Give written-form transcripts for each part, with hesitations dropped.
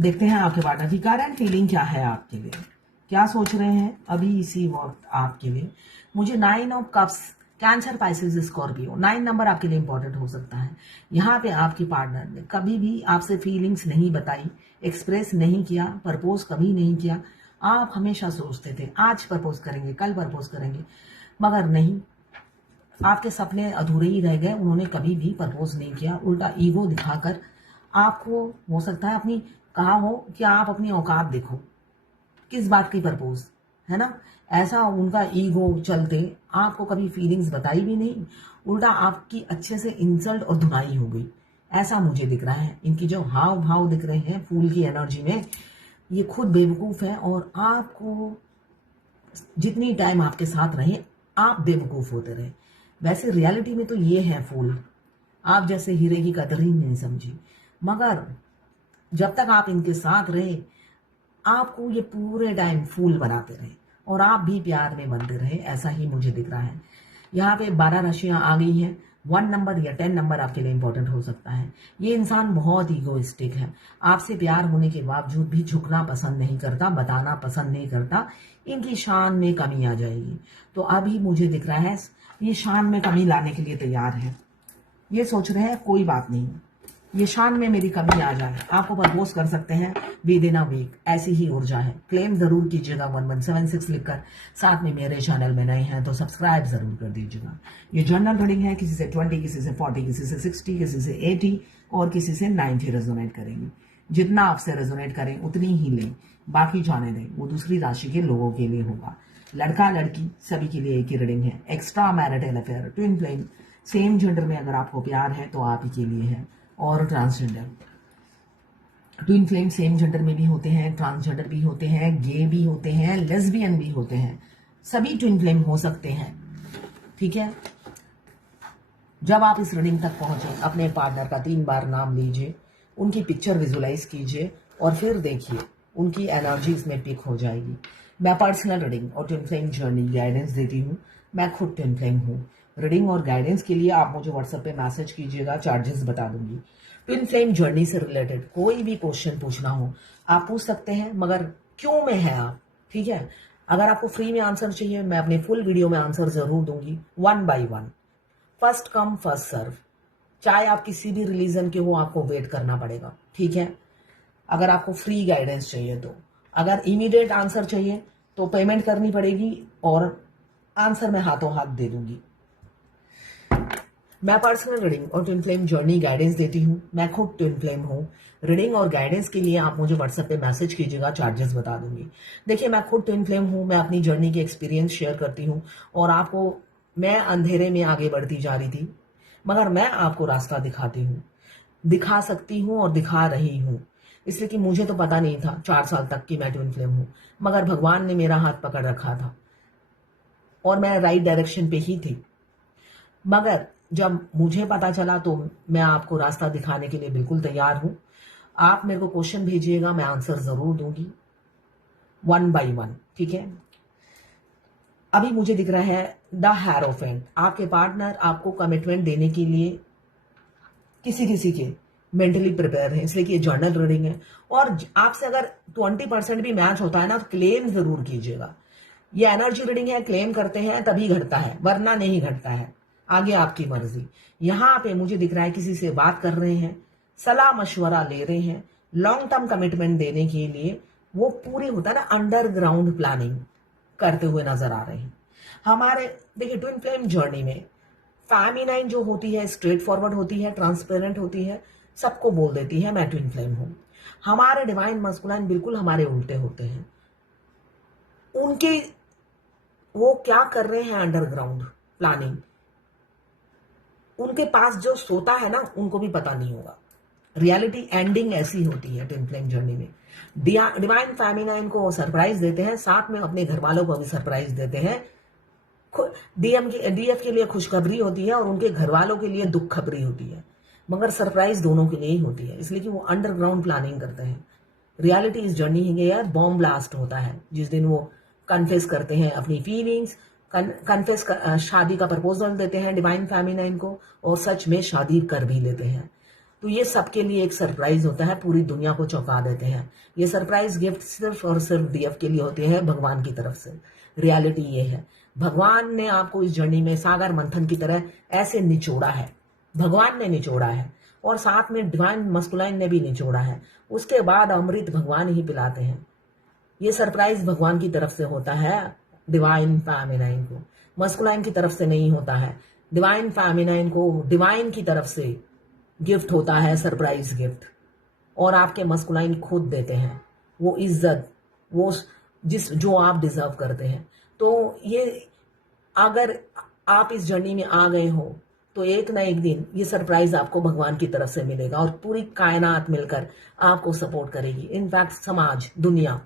देखते हैं आपके पार्टनर की करंट फीलिंग क्या है आपके लिए, क्या सोच रहे हैं अभी इसी वक्त आपके लिए। मुझे 9 of cups, cancer, Pisces, Scorpio, 9 number आपके लिए इंपॉर्टेंट हो सकता है। यहाँ पे आपकी पार्टनर ने कभी भी आपसे फीलिंग्स नहीं बताई, एक्सप्रेस नहीं किया, प्रपोज कभी नहीं किया। आप हमेशा सोचते थे आज प्रपोज करेंगे, कल प्रपोज करेंगे, मगर नहीं, आपके सपने अधूरे ही रह गए। उन्होंने कभी भी प्रपोज नहीं किया, उल्टा ईगो दिखाकर आपको हो सकता है अपनी कहा हो कि आप अपनी औकात देखो, किस बात की प्रपोज, है ना। ऐसा उनका ईगो चलते आपको कभी फीलिंग्स बताई भी नहीं, उल्टा आपकी अच्छे से इंसल्ट और धुनाई हो गई, ऐसा मुझे दिख रहा है। इनकी जो हाव भाव दिख रहे हैं फूल की एनर्जी में, ये खुद बेवकूफ है और आपको जितनी टाइम आपके साथ रहे आप बेवकूफ होते रहे। वैसे रियलिटी में तो ये है फूल, आप जैसे हीरे की कदर ही नहीं समझी, मगर जब तक आप इनके साथ रहे आपको ये पूरे टाइम फूल बनाते रहे और आप भी प्यार में बनते रहे, ऐसा ही मुझे दिख रहा है। यहाँ पे 12 राशियां आ गई हैं। 1 नंबर या 10 नंबर आपके लिए इंपॉर्टेंट हो सकता है। ये इंसान बहुत ईगोइस्टिक है, आपसे प्यार होने के बावजूद भी झुकना पसंद नहीं करता, बताना पसंद नहीं करता। इनकी शान में कमी आ जाएगी, तो अभी मुझे दिख रहा है ये शान में कमी लाने के लिए तैयार है। ये सोच रहे हैं कोई बात नहीं, ये शान में मेरी कमी आ जाए, आपको प्रपोज कर सकते हैं विद इन अ वीक, ऐसी ही ऊर्जा है। क्लेम जरूर कीजिएगा 1176 लिखकर। साथ में मेरे चैनल में नए हैं तो सब्सक्राइब जरूर कर दीजिएगा। ये जनरल रीडिंग है, किसी से 20, किसी से 40, किसी से 60, किसी से 80 और किसी से 90 रेजोनेट करेंगी। जितना आपसे रेजोनेट करें उतनी ही लें, बाकी जाने दें, वो दूसरी राशि के लोगों के लिए होगा। लड़का लड़की सभी के लिए एक ही रीडिंग है। Extra marital affair, twin flame, same gender में अगर आपको प्यार है तो आप ही के लिए है। और transgender, twin flame same gender में भी होते हैं, ट्रांसजेंडर भी होते हैं, गे भी होते हैं, लेस्बियन भी होते हैं, सभी ट्विन फ्लेम हो सकते हैं, ठीक है। जब आप इस रीडिंग तक पहुंचे अपने पार्टनर का 3 बार नाम लीजिए, उनकी पिक्चर विजुलाइज कीजिए और फिर देखिए उनकी एनर्जी इसमें पिक हो जाएगी। मैं पर्सनल रीडिंग और ट्विन फ्लेम जर्नी गाइडेंस देती हूँ, मैं खुद ट्विन फ्लेम हूँ। रीडिंग और गाइडेंस के लिए आप मुझे व्हाट्सएप पे मैसेज कीजिएगा, चार्जेस बता दूंगी। ट्विन फ्लेम जर्नी से रिलेटेड कोई भी क्वेश्चन पूछना हो आप पूछ सकते हैं, मगर क्यों में है आप, ठीक है। अगर आपको फ्री में आंसर चाहिए मैं अपने फुल वीडियो में आंसर जरूर दूंगी, 1 by 1, first come first serve. चाहे आप किसी भी रिलीजन के हो आपको वेट करना पड़ेगा, ठीक है। अगर आपको फ्री गाइडेंस चाहिए तो, अगर इमीडिएट आंसर चाहिए तो पेमेंट करनी पड़ेगी और आंसर मैं हाथों हाथ दे दूंगी। मैं पर्सनल रीडिंग और ट्विन फ्लेम जर्नी गाइडेंस देती हूँ, मैं खुद ट्विन फ्लेम हूँ। रीडिंग और गाइडेंस के लिए आप मुझे व्हाट्सएप पे मैसेज कीजिएगा, चार्जेस बता दूंगी। देखिए मैं खुद ट्विन फ्लेम हूँ, मैं अपनी जर्नी की एक्सपीरियंस शेयर करती हूँ और आपको, मैं अंधेरे में आगे बढ़ती जा रही थी मगर मैं आपको रास्ता दिखाती हूँ, दिखा सकती हूँ और दिखा रही हूँ। इसलिए कि मुझे तो पता नहीं था 4 साल तक कि मैं ट्विन फ्लेम हूँ, मगर भगवान ने मेरा हाथ पकड़ रखा था और मैं राइट डायरेक्शन पे ही थी। मगर जब मुझे पता चला तो मैं आपको रास्ता दिखाने के लिए बिल्कुल तैयार हूं। आप मेरे को क्वेश्चन भेजिएगा, मैं आंसर जरूर दूंगी 1 बाय 1, ठीक है। अभी मुझे दिख रहा है द हेरोफेंट, आपके पार्टनर आपको कमिटमेंट देने के लिए किसी किसी के मेंटली प्रिपेयर है, इसलिए कि ये जर्नल रीडिंग है। और आपसे अगर 20% भी मैच होता है ना तो क्लेम जरूर कीजिएगा। ये एनर्जी रीडिंग है, क्लेम करते हैं तभी घटता है वरना नहीं घटता है, आगे आपकी मर्जी। यहाँ पे मुझे दिख रहा है किसी से बात कर रहे हैं, सलाह मशवरा ले रहे हैं, लॉन्ग टर्म कमिटमेंट देने के लिए वो पूरी होता है ना अंडरग्राउंड प्लानिंग करते हुए नजर आ रहे हैं। हमारे देखिए ट्विन फ्लेम जर्नी में फेमिनाइन जो होती है स्ट्रेट फॉरवर्ड होती है, ट्रांसपेरेंट होती है, सबको बोल देती है मैं ट्विन फ्लेम हूं। हमारे डिवाइन मस्कुलाइन बिल्कुल हमारे उल्टे होते हैं। उनके वो क्या कर रहे हैं अंडरग्राउंड प्लानिंग, उनके पास जो सोता है ना उनको भी पता नहीं होगा। रियलिटी एंडिंग ऐसी होती है ट्विन फ्लेम जर्नी में। डिवाइन फेमिनाइन को सरप्राइज देते हैं, साथ में अपने घर वालों को भी सरप्राइज देते हैं। डीएफ के लिए खुशखबरी होती है और उनके घर वालों के लिए दुख खबरी होती है, मगर सरप्राइज दोनों के लिए ही होती है, इसलिए कि वो अंडरग्राउंड प्लानिंग करते हैं। रियलिटी इस जर्नी है यार, बॉम्ब ब्लास्ट होता है जिस दिन वो कन्फेस करते हैं अपनी फीलिंग्स, कन्फेस शादी का प्रपोजल देते हैं डिवाइन फेमिनाइन को और सच में शादी कर भी लेते हैं। तो ये सबके लिए एक सरप्राइज होता है, पूरी दुनिया को चौंका देते हैं। ये सरप्राइज गिफ्ट सिर्फ और सिर्फ डीएफ के लिए होते हैं, भगवान की तरफ से। रियलिटी ये है, भगवान ने आपको इस जर्नी में सागर मंथन की तरह ऐसे निचोड़ा है, भगवान ने निचोड़ा है, और साथ में डिवाइन मस्कुलाइन ने भी निचोड़ा है। उसके बाद अमृत भगवान ही पिलाते हैं। ये सरप्राइज भगवान की तरफ से होता है, डिवाइन फेमिनाइन को, मस्कुलाइन की तरफ से नहीं होता है। डिवाइन फेमिनाइन को डिवाइन की तरफ से गिफ्ट होता है सरप्राइज गिफ्ट, और आपके मस्कुलाइन खुद देते हैं वो इज्जत, वो जो आप डिजर्व करते हैं। तो ये अगर आप इस जर्नी में आ गए हो तो एक ना एक दिन ये सरप्राइज आपको भगवान की तरफ से मिलेगा, और पूरी कायनात मिलकर आपको सपोर्ट करेगी। इनफैक्ट समाज, दुनिया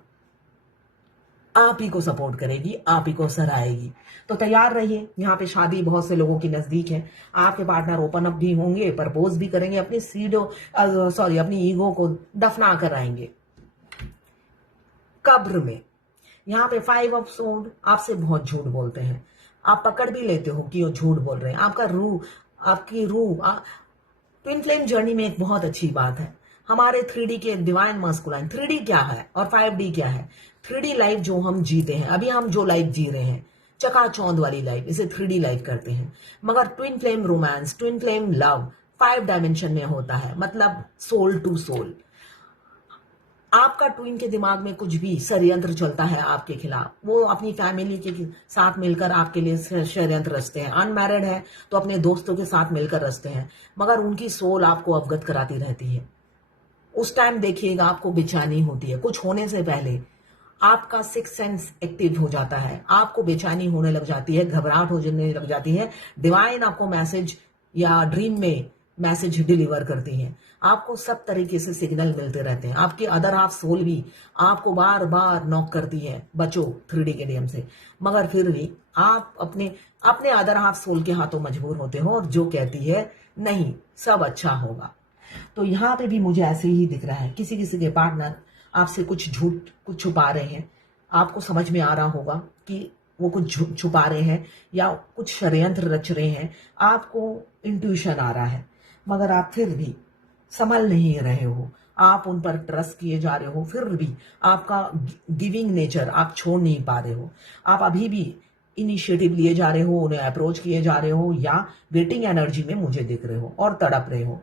आप ही को सपोर्ट करेगी, आप ही को सराहेगी। तो तैयार रहिए, यहाँ पे शादी बहुत से लोगों की नजदीक है। आपके पार्टनर ओपन अप भी होंगे, प्रपोज भी करेंगे, अपनी ईगो को दफना कर आएंगे कब्र में। यहाँ पे 5 ऑफ सोर्ड आपसे बहुत झूठ बोलते हैं, आप पकड़ भी लेते हो कि वो झूठ बोल रहे हैं। आपकी रूह ट्विन फ्लेम जर्नी में एक बहुत अच्छी बात है, हमारे 3D के डिवाइन मस्कुलाइन। 3D क्या है और 5D क्या है? 3D लाइफ जो हम जीते हैं, अभी हम जो लाइफ जी रहे हैं, चकाचौंध वाली लाइफ, इसे 3D लाइफ करते हैं। मगर twin flame romance, twin flame love 5 dimension में होता है, मतलब सोल टू सोल। आपका ट्विन के दिमाग में कुछ भी षड्यंत्र चलता है आपके खिलाफ, वो अपनी फैमिली के साथ मिलकर आपके लिए षड्यंत्र रचते हैं। अनमैरिड है तो अपने दोस्तों के साथ मिलकर रचते हैं, मगर उनकी सोल आपको अवगत कराती रहती है। उस टाइम देखिएगा आपको बेचैनी होती है, कुछ होने से पहले आपका सिक्स सेंस एक्टिव हो जाता है, आपको बेचैनी होने लग जाती है, घबराहट होने लग जाती है। डिवाइन आपको मैसेज या ड्रीम में मैसेज डिलीवर करती है, आपको सब तरीके से सिग्नल मिलते रहते हैं। आपकी अदर हाफ सोल भी आपको बार बार नॉक करती है, बचो 3D के नियम से। मगर फिर भी आप अपने अदर हाफ सोल के हाथों मजबूर होते हो, और जो कहती है नहीं सब अच्छा होगा। तो यहाँ पे भी मुझे ऐसे ही दिख रहा है, किसी किसी के पार्टनर आपसे कुछ छुपा रहे हैं। आपको समझ में आ रहा होगा कि वो कुछ छुपा रहे हैं या कुछ षड्यंत्र रच रहे हैं, आपको इंट्यूशन आ रहा है, मगर आप फिर भी संभल नहीं रहे हो, आप उन पर ट्रस्ट किए जा रहे हो। फिर भी आपका गिविंग नेचर आप छोड़ नहीं पा रहे हो, आप अभी भी इनिशिएटिव लिए जा रहे हो, उन्हें अप्रोच किए जा रहे हो, या वेटिंग एनर्जी में मुझे दिख रहे हो और तड़प रहे हो,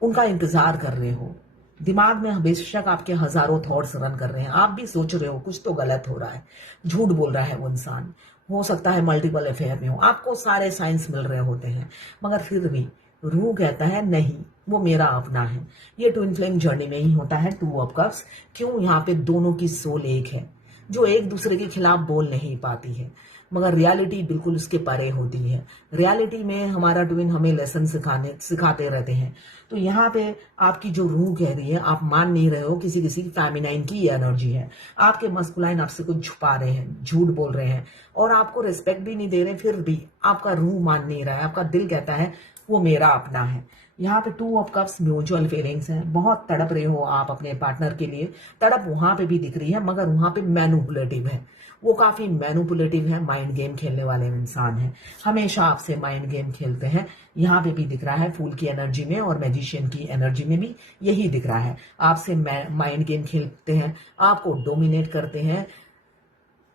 उनका इंतजार कर रहे हो। दिमाग में बेशक आपके हजारों थॉट्स रन कर रहे हैं, आप भी सोच रहे हो कुछ तो गलत हो रहा है, झूठ बोल रहा है वो इंसान, हो सकता है मल्टीपल अफेयर में हो, आपको सारे साइंस मिल रहे होते हैं, मगर फिर भी रूह कहता है नहीं वो मेरा अपना है। ये ट्विन फ्लेम जर्नी में ही होता है 2 ऑफ कप्स। क्यों? यहाँ पे दोनों की सोल एक है, जो एक दूसरे के खिलाफ बोल नहीं पाती है, मगर रियलिटी बिल्कुल उसके परे होती है। रियलिटी में हमारा ट्विन हमें लेसन सिखाते रहते हैं। तो यहाँ पे आपकी जो रूह कह रही है, आप मान नहीं रहे हो, किसी किसी फेमिनाइन की एनर्जी है, आपके मस्कुलाइन आपसे कुछ छुपा रहे हैं, झूठ बोल रहे हैं, और आपको रिस्पेक्ट भी नहीं दे रहे। फिर भी आपका रूह मान नहीं रहा है, आपका दिल कहता है वो मेरा अपना है। यहाँ पे 2 ऑफ कप्स म्यूचुअल फीलिंग्स हैं, बहुत तड़प रहे हो आप अपने पार्टनर के लिए। तड़प वहां पे भी दिख रही है, मगर वहां पे मैनिपुलेटिव है, वो काफी मैनिपुलेटिव है, माइंड गेम खेलने वाले इंसान है, हमेशा आपसे माइंड गेम खेलते हैं। यहाँ पे भी दिख रहा है फूल की एनर्जी में और मैजिशियन की एनर्जी में भी यही दिख रहा है, आपसे माइंड गेम खेलते हैं, आपको डोमिनेट करते हैं,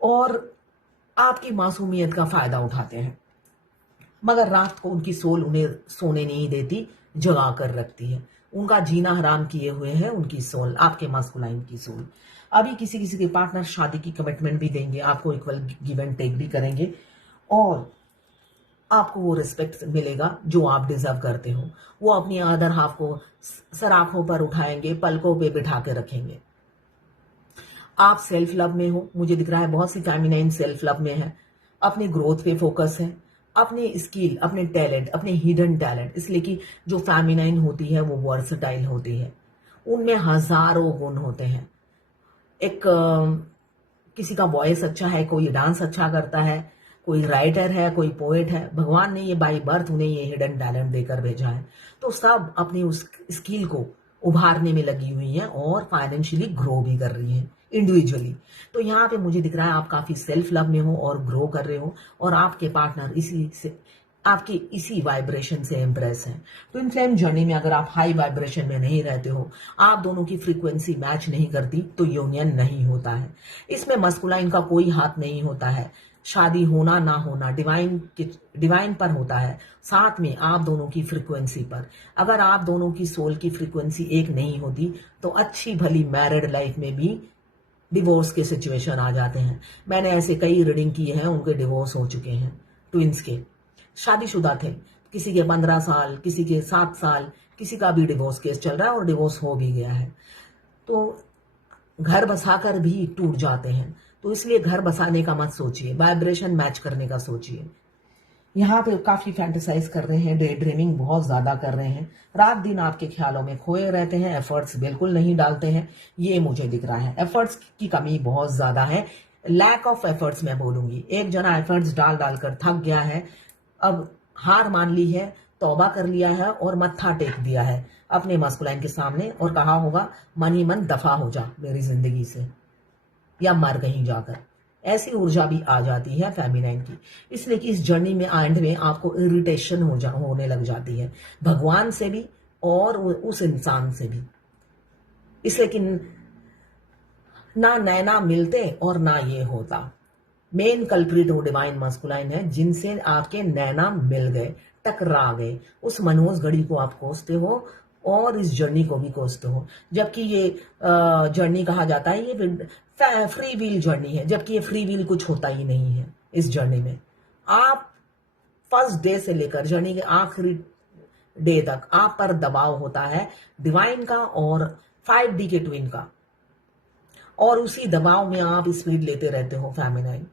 और आपकी मासूमियत का फायदा उठाते हैं। मगर रात को उनकी सोल उन्हें सोने नहीं देती, जगा कर रखती है, उनका जीना हराम किए हुए है उनकी सोल, आपके मास्कुलाइन की सोल। अभी किसी किसी के पार्टनर शादी की कमिटमेंट भी देंगे, आपको इक्वल गिव एंड टेक भी करेंगे, और आपको वो रिस्पेक्ट मिलेगा जो आप डिजर्व करते हो। वो अपनी अदर हाफ को सराखों पर उठाएंगे, पलकों पे बिठा के रखेंगे। आप सेल्फ लव में हो, मुझे दिख रहा है बहुत सी फेमिनाइन सेल्फ लव में है, अपने ग्रोथ पे फोकस है, अपने स्किल, अपने टैलेंट, अपने हिडन टैलेंट, इसलिए कि जो फेमिनाइन होती है वो वर्सटाइल होती है, उनमें हजारों गुण होते हैं। एक किसी का वॉइस अच्छा है, कोई डांस अच्छा करता है, कोई राइटर है, कोई पोएट है, भगवान ने ये बाई बर्थ उन्हें ये हिडन टैलेंट देकर भेजा है। तो सब अपनी उस स्किल को उभारने में लगी हुई है और फाइनेंशियली ग्रो भी कर रही है इंडिविजुअली। तो यहाँ पे मुझे दिख रहा है आप काफी सेल्फ लव में हो और ग्रो कर रहे हो, और आपके पार्टनर आपके इसी वाइब्रेशन से इम्प्रेस हैं। ट्विन फ्लेम जर्नी में अगर आप हाई वाइब्रेशन में नहीं रहते हो, आप दोनों की फ्रीक्वेंसी मैच नहीं करती, तो यूनियन नहीं होता है। इसमें मस्कुलाइन का कोई हाथ नहीं होता है। शादी होना ना होना डिवाइन पर होता है, साथ में आप दोनों की फ्रीक्वेंसी पर। अगर आप दोनों की सोल की फ्रीक्वेंसी एक नहीं होती, तो अच्छी भली मैरिड लाइफ में भी डिवोर्स के सिचुएशन आ जाते हैं। मैंने ऐसे कई रीडिंग किए हैं, उनके डिवोर्स हो चुके हैं। ट्विंस के शादीशुदा थे, किसी के 15 साल, किसी के 7 साल, किसी का भी डिवोर्स केस चल रहा है और डिवोर्स हो भी गया है। तो घर बसाकर भी टूट जाते हैं। तो इसलिए घर बसाने का मत सोचिए, वाइब्रेशन मैच करने का सोचिए। यहाँ पे काफी फैंटेसाइज कर रहे हैं, डे ड्रीमिंग बहुत ज्यादा कर रहे हैं, रात दिन आपके ख्यालों में खोए रहते हैं, एफर्ट्स बिल्कुल नहीं डालते हैं, ये मुझे दिख रहा है। एफर्ट्स की कमी बहुत ज्यादा है, लैक ऑफ एफर्ट्स मैं बोलूंगी। एक जना एफर्ट्स डाल डालकर थक गया है, अब हार मान ली है, तौबा कर लिया है और मत्था टेक दिया है अपने मस्कुलाइन के सामने और कहा होगा मन ही मन दफा हो जा मेरी जिंदगी से, या मर कहीं जाकर। ऐसी ऊर्जा भी आ जाती है फेमिनाइन की, इसलिए कि इस जर्नी में एंड में आपको इरिटेशन होने लग जाती है, भगवान से भी और उस इंसान से भी। इसलिए कि ना नैना मिलते और ना ये होता। मेन कल्प्रिट वो डिवाइन मस्कुलाइन है, जिनसे आपके नैना मिल गए, टकरा गए। उस मनोज घड़ी को आप कोसते हो और इस जर्नी को भी कोसते हो। जबकि ये जर्नी कहा जाता है ये फ्री व्हील जर्नी है, जबकि ये फ्री व्हील कुछ होता ही नहीं है। इस जर्नी में आप फर्स्ट डे से लेकर जर्नी के आखिरी डे तक आप पर दबाव होता है डिवाइन का और 5D के ट्विन का, और उसी दबाव में आप स्पीड लेते रहते हो फेमिनाइन।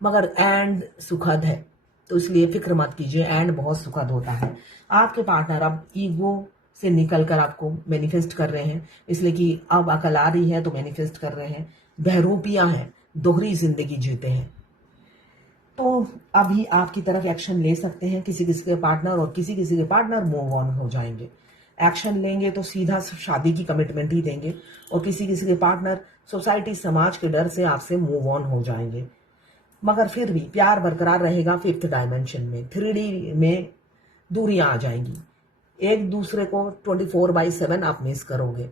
मगर एंड सुखद है, तो इसलिए फिक्र मत कीजिए, एंड बहुत सुखद होता है। आपके पार्टनर अब ईगो से निकलकर आपको मैनिफेस्ट कर रहे हैं, इसलिए कि अब अकल आ रही है तो मैनिफेस्ट कर रहे हैं। बहरूपियां हैं, दोहरी जिंदगी जीते हैं, तो अभी आपकी तरफ एक्शन ले सकते हैं किसी किसी के पार्टनर, और किसी किसी के पार्टनर मूव ऑन हो जाएंगे। एक्शन लेंगे तो सीधा शादी की कमिटमेंट ही देंगे, और किसी किसी के पार्टनर सोसाइटी समाज के डर से आपसे मूव ऑन हो जाएंगे। मगर फिर भी प्यार बरकरार रहेगा। 5th डायमेंशन में 3D में दूरियां आ जाएंगी, एक दूसरे को 24/7 आप मिस करोगे।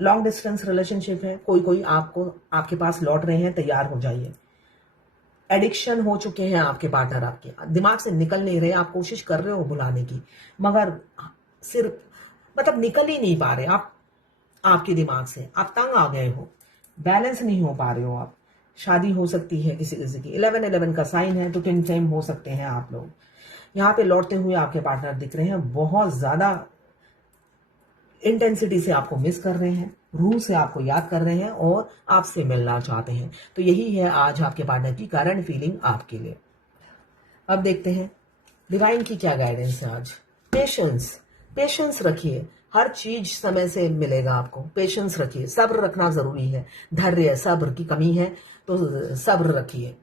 लॉन्ग डिस्टेंस रिलेशनशिप है, कोई कोई आपको आपके पास लौट रहे हैं, तैयार हो जाइए। एडिक्शन हो चुके हैं आपके पार्टनर, आपके दिमाग से निकल नहीं रहे, आप कोशिश कर रहे हो भुलाने की, मगर सिर्फ मतलब निकल ही नहीं पा रहे आप आपके दिमाग से, आप तंग आ गए हो, बैलेंस नहीं हो पा रहे हो आप। शादी हो सकती है किसी किसी की, 11/11 का साइन है, तो ट्विन फ्लेम हो सकते हैं आप लोग। यहाँ पे लौटते हुए आपके पार्टनर दिख रहे हैं, बहुत ज्यादा इंटेंसिटी से आपको मिस कर रहे हैं, रूह से आपको याद कर रहे हैं और आपसे मिलना चाहते हैं। तो यही है आज आपके पार्टनर की करंट फीलिंग आपके लिए। अब देखते हैं डिवाइन की क्या गाइडेंस है आज। पेशेंस, पेशेंस रखिए, हर चीज समय से मिलेगा आपको। पेशेंस रखिए, सब्र रखना जरूरी है, धैर्य सब्र की कमी है, तो सब्र रखिए।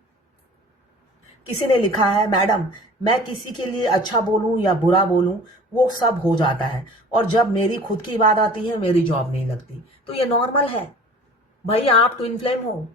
किसी ने लिखा है मैडम मैं किसी के लिए अच्छा बोलूं या बुरा बोलूं वो सब हो जाता है, और जब मेरी खुद की बात आती है मेरी जॉब नहीं लगती। तो ये नॉर्मल है भाई, आप ट्विन फ्लेम हो,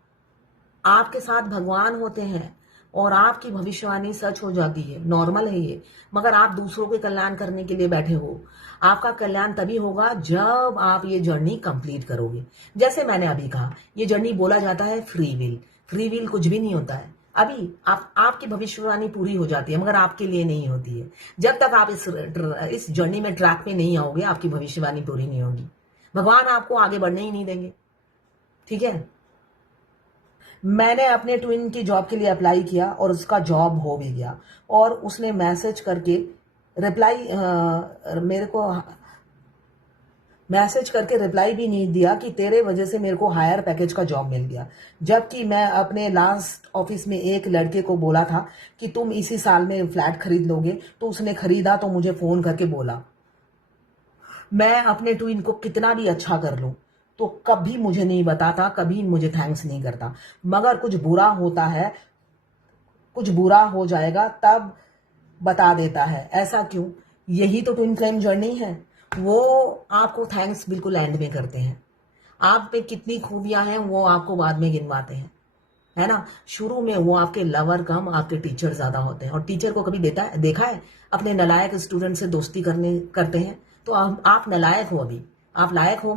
आपके साथ भगवान होते हैं और आपकी भविष्यवाणी सच हो जाती है, नॉर्मल है ये। मगर आप दूसरों के कल्याण करने के लिए बैठे हो, आपका कल्याण तभी होगा जब आप ये जर्नी कंप्लीट करोगे। जैसे मैंने अभी कहा, ये जर्नी बोला जाता है फ्री विल, फ्री विल कुछ भी नहीं होता है। अभी आपकी भविष्यवाणी पूरी हो जाती है, मगर आपके लिए नहीं होती है। जब तक आप इस जर्नी में ट्रैक पे नहीं आओगे, आपकी भविष्यवाणी पूरी नहीं होगी, भगवान आपको आगे बढ़ने ही नहीं देंगे। ठीक है, मैंने अपने ट्विन की जॉब के लिए अप्लाई किया और उसका जॉब हो भी गया, और उसने मैसेज करके मेरे को मैसेज करके रिप्लाई भी नहीं दिया कि तेरे वजह से मेरे को हायर पैकेज का जॉब मिल गया। जबकि मैं अपने लास्ट ऑफिस में एक लड़के को बोला था कि तुम इसी साल में फ्लैट खरीद लोगे, तो उसने खरीदा, तो मुझे फोन करके बोला। मैं अपने ट्विन को कितना भी अच्छा कर लूं तो कभी मुझे नहीं बताता, कभी मुझे थैंक्स नहीं करता। मगर कुछ बुरा होता है, कुछ बुरा हो जाएगा तब बता देता है। ऐसा क्यों? यही तो ट्विन फ्लेम जर्नी है। वो आपको थैंक्स बिल्कुल एंड में करते हैं, आप पे कितनी खूबियां हैं वो आपको बाद में गिनवाते हैं, है ना। शुरू में वो आपके लवर कम, आपके टीचर ज्यादा होते हैं। और टीचर को कभी देखा है अपने नालायक स्टूडेंट से दोस्ती करते हैं? तो आप नालायक हो, अभी आप लायक हो